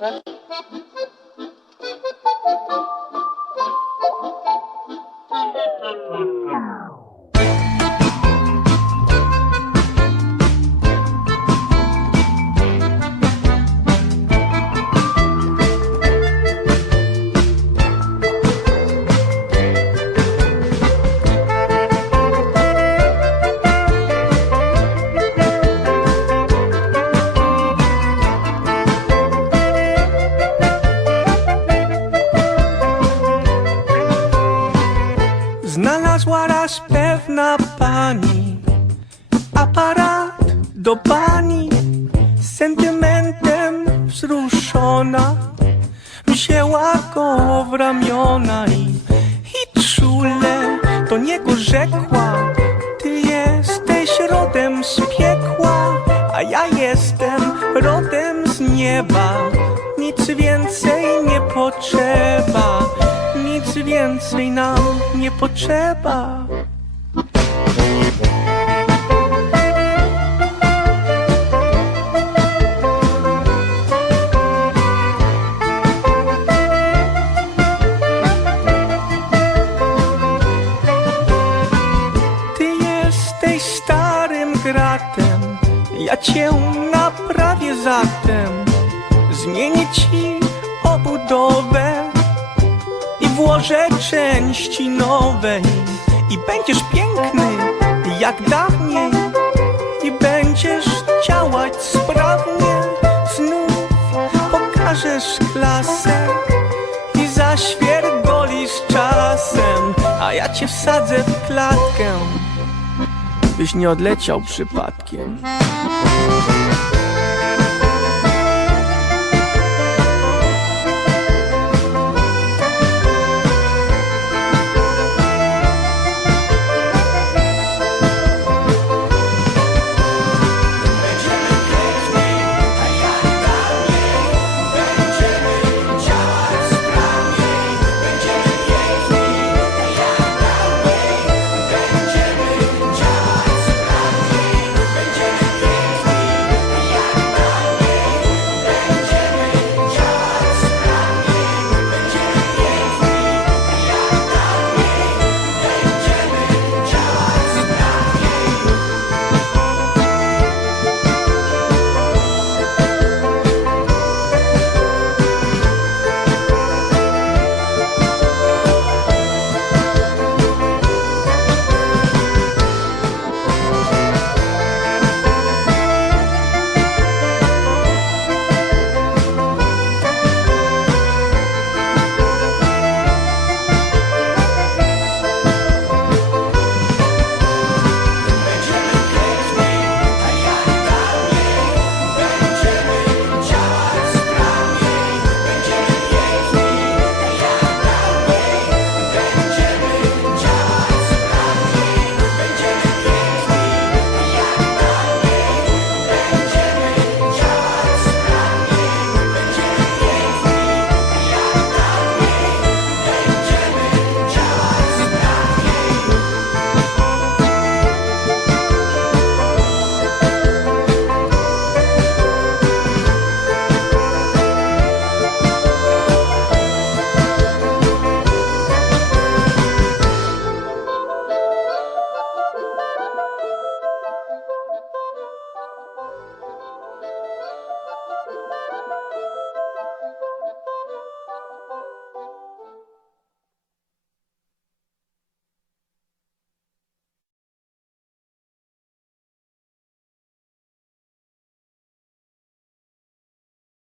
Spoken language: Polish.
है? Znalazła raz pewna pani. Aparat do pani. Sentymentem wzruszona. Wzięła go w ramiona i, i czule. Do niego rzekła ty jesteś rodem z piekła a ja jestem rodem z nieba. Nic więcej nie potrzeba nic więcej nam nie potrzeba Ty jesteś starym gratem, ja cię naprawię zatem. Zmienię ci obudowę włożę części nowej. I będziesz piękny jak dawniej, i będziesz działać sprawnie. Znów pokażesz klasę i zaświergolisz czasem, a ja cię wsadzę w klatkę, byś nie odleciał przypadkiem.